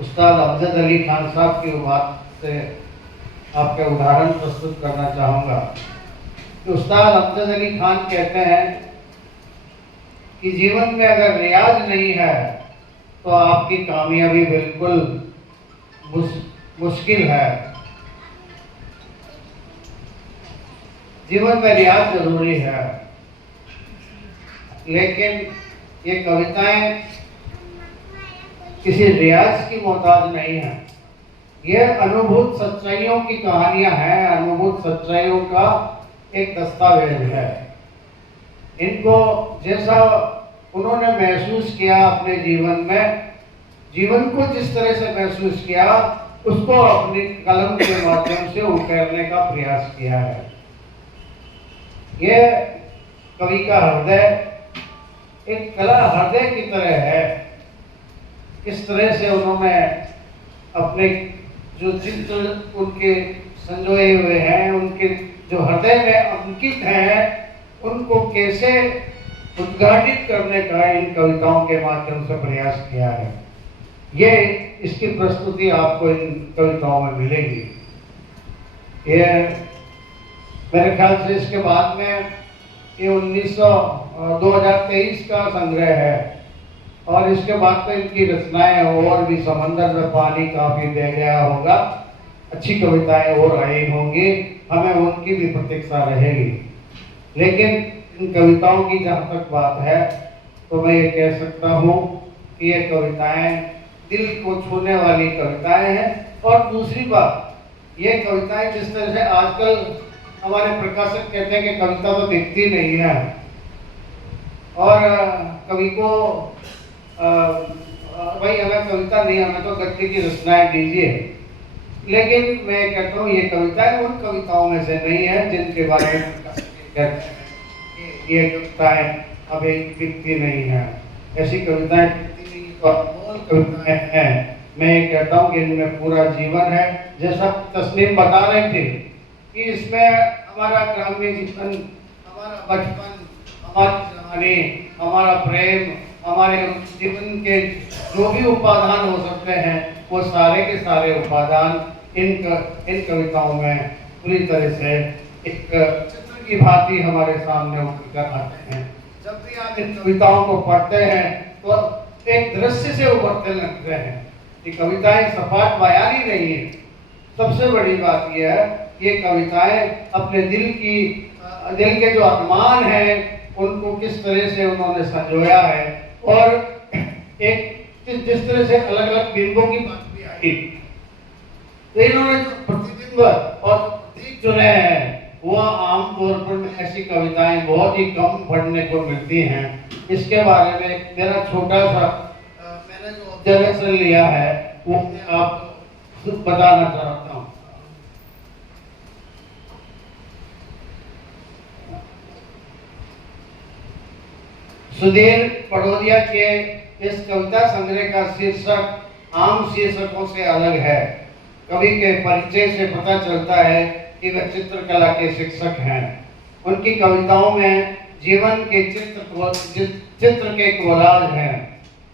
उस्ताद अफजल अली खान साहब की बात से आपके उदाहरण प्रस्तुत करना चाहूँगा कि उस्ताद अफजल अली खान कहते हैं कि जीवन में अगर रियाज नहीं है तो आपकी कामयाबी बिल्कुल मुश्किल है। जीवन में रियाज जरूरी है, लेकिन ये कविताएं किसी रियाज की मोहताज नहीं है। ये अनुभूत सच्चाइयों की कहानियां हैं, अनुभूत सच्चाइयों का एक दस्तावेज है। इनको जैसा उन्होंने महसूस किया अपने जीवन में, जीवन को जिस तरह से महसूस किया उसको अपनी कलम के माध्यम से उकेरने का प्रयास किया है। यह कवि का हृदय एक कला हृदय की तरह है। इस तरह से उन्होंने अपने जो चित्र उनके संजोए हुए हैं, उनके जो हृदय में अंकित हैं, उनको कैसे उद्घाटित करने का इन कविताओं के माध्यम से प्रयास किया है। ये इसकी प्रस्तुति आपको इन कविताओं में मिलेगी। ये मेरे ख्याल से इसके बाद में ये 2023 का संग्रह है और इसके बाद तो इनकी रचनाएं और भी, समंदर में पानी काफी बह गया होगा, अच्छी कविताएं और आई होंगी, हमें उनकी भी प्रतीक्षा रहेगी। लेकिन इन कविताओं की जहाँ तक बात है तो मैं ये कह सकता हूँ कि ये कविताएं दिल को छूने वाली कविताएं हैं। और दूसरी बात, ये कविताएं जिस तरह से आजकल हमारे प्रकाशक कहते हैं कि कविता तो दिखती नहीं है और कवि को भाई हमें कविता नहीं, हमें तो गद्य की रचनाएं दीजिए। लेकिन मैं कहता हूँ ये कविताएं उन कविताओं में से नहीं है जिनके बारे में कहते हैं कि ये कविताएं अभी दिखती नहीं है। ऐसी कविताएं कविताएं हैं। मैं ये कहता हूँ कि इनमें पूरा जीवन है। जैसा तस्लीम बता रहे थे कि इसमें हमारा ग्रामीण जीवन, हमारा बचपन, हमारी जवानी, हमारा प्रेम, हमारे जीवन के जो भी उपादान हो सकते हैं वो सारे के सारे उपादान इन कविताओं में पूरी तरह से एक चित्र की भांति हमारे सामने उभर कर आते हैं। जब भी आप इन कविताओं को पढ़ते हैं तो एक दृश्य से उभरते लगते हैं। ये कविताएं सपाट बयानी नहीं है। सबसे बड़ी बात यह है, ये कविताएं अपने दिल के जो अरमान हैं उनको किस तरह से उन्होंने संजोया है और एक जिस तरह से अलग अलग बिंबों की बात भी आई, तो इन्होंने जो प्रतिबिंब और प्रतीक चुने हैं वो आमतौर पर ऐसी कविताएं बहुत ही कम पढ़ने को मिलती हैं। इसके बारे में मेरा छोटा सा मैंने जो ऑब्जर्वेशन लिया है वो मैं आपको बताना चाहता हूँ। सुधीर पड़ोदिया के इस कविता संग्रह का शीर्षक आम शीर्षकों से अलग है। कवि के परिचय से पता चलता है कि वे चित्रकला के शिक्षक हैं। उनकी कविताओं में जीवन के चित्र के कोलाज हैं।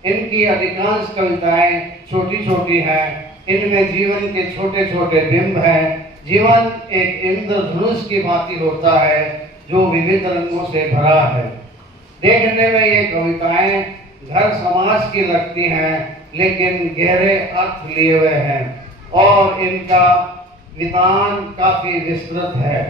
इनकी अधिकांश कविताएं छोटी छोटी हैं। इनमें जीवन के छोटे छोटे बिंब हैं। जीवन एक इंद्रधनुष की भांति होता है जो विविध रंगों से भरा है। देखने में ये कविताएं घर समाज की लगती हैं, लेकिन गहरे अर्थ लिए हुए हैं और इनका विधान काफी विस्तृत है।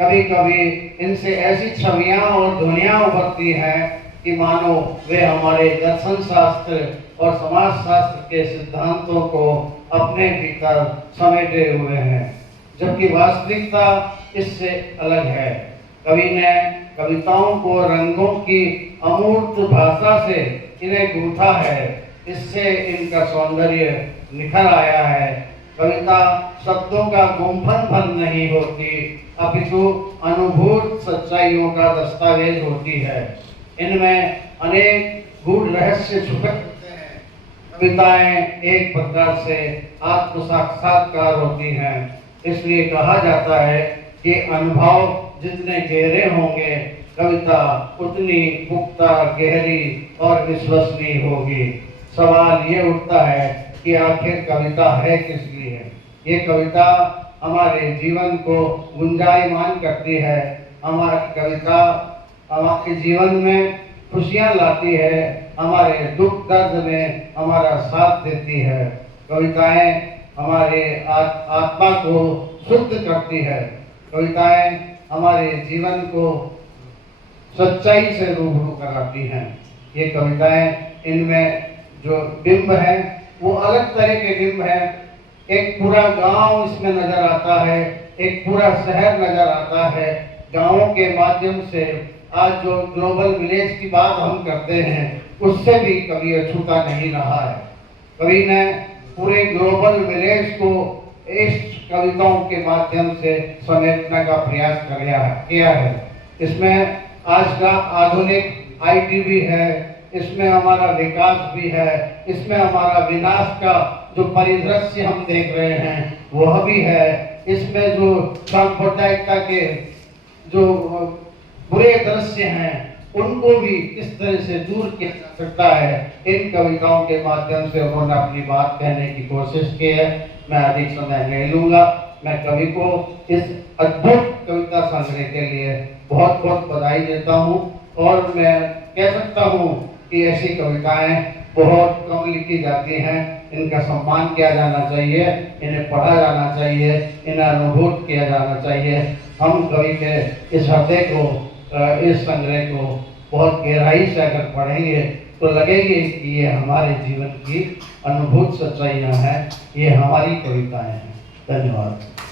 कभी कभी इनसे ऐसी छवियां और ध्वनियां उभरती हैं कि मानो वे हमारे दर्शन शास्त्र और समाज शास्त्र के सिद्धांतों को अपने भीतर समेटे हुए हैं, जबकि वास्तविकता इससे अलग है। कवि ने कविताओं को रंगों की अमूर्त भाषा से इन्हें गूंथा है। इससे इनका सौंदर्य निखर आया है। कविता शब्दों का गुंफन नहीं होती, अपितु अनुभूत सच्चाइयों का दस्तावेज होती है। इनमें अनेक गूढ़ रहस्य छुपे होते हैं। कविताएं एक प्रकार से आत्म साक्षात्कार होती हैं। इसलिए कहा जाता है कि अनुभव जितने गहरे होंगे, कविता उतनी पुख्ता, गहरी और विश्वसनीय होगी। सवाल ये उठता है कि आखिर कविता है किस लिए। ये कविता हमारे जीवन को गुंजायमान करती है, हमारी कविता हमारे जीवन में खुशियाँ लाती है, हमारे दुख दर्द में हमारा साथ देती है। कविताएं हमारे आत्मा को शुद्ध करती है, कविताएं हमारे जीवन को सच्चाई से रूबरू कराती हैं। ये कविताएं, इनमें जो बिंब है वो अलग तरह के बिंब है। एक पूरा गांव इसमें नजर आता है, एक पूरा शहर नजर आता है। गांवों के माध्यम से आज जो ग्लोबल विलेज की बात हम करते हैं उससे भी कवि अछूता नहीं रहा है। कवि ने पूरे ग्लोबल विलेज को इस कविताओं के माध्यम से समेटने का प्रयास किया है। इसमें आज का आधुनिक आईटी भी है, इसमें हमारा विकास भी है, इसमें हमारा विनाश का जो परिदृश्य हम देख रहे हैं वह भी है, इसमें जो सांप्रदायिकता के जो बुरे दृश्य हैं उनको भी किस तरह से दूर किया जा सकता है, इन कविताओं के माध्यम से उन्होंने अपनी बात कहने की कोशिश की है। मैं अधिक समय नहीं लूंगा। मैं कवि को इस अद्भुत कविता संग्रह के लिए बहुत बहुत बधाई देता हूँ और मैं कह सकता हूँ कि ऐसी कविताएं बहुत कम लिखी जाती हैं। इनका सम्मान किया जाना चाहिए, इन्हें पढ़ा जाना चाहिए, इन्हें अनुभूत किया जाना चाहिए। हम कवि के इस हृदय को, इस संग्रह को बहुत गहराई से अगर पढ़ेंगे तो लगेगी कि ये हमारे जीवन की अनुभूत सच्चाइयाँ हैं, ये हमारी कविताएं हैं। धन्यवाद।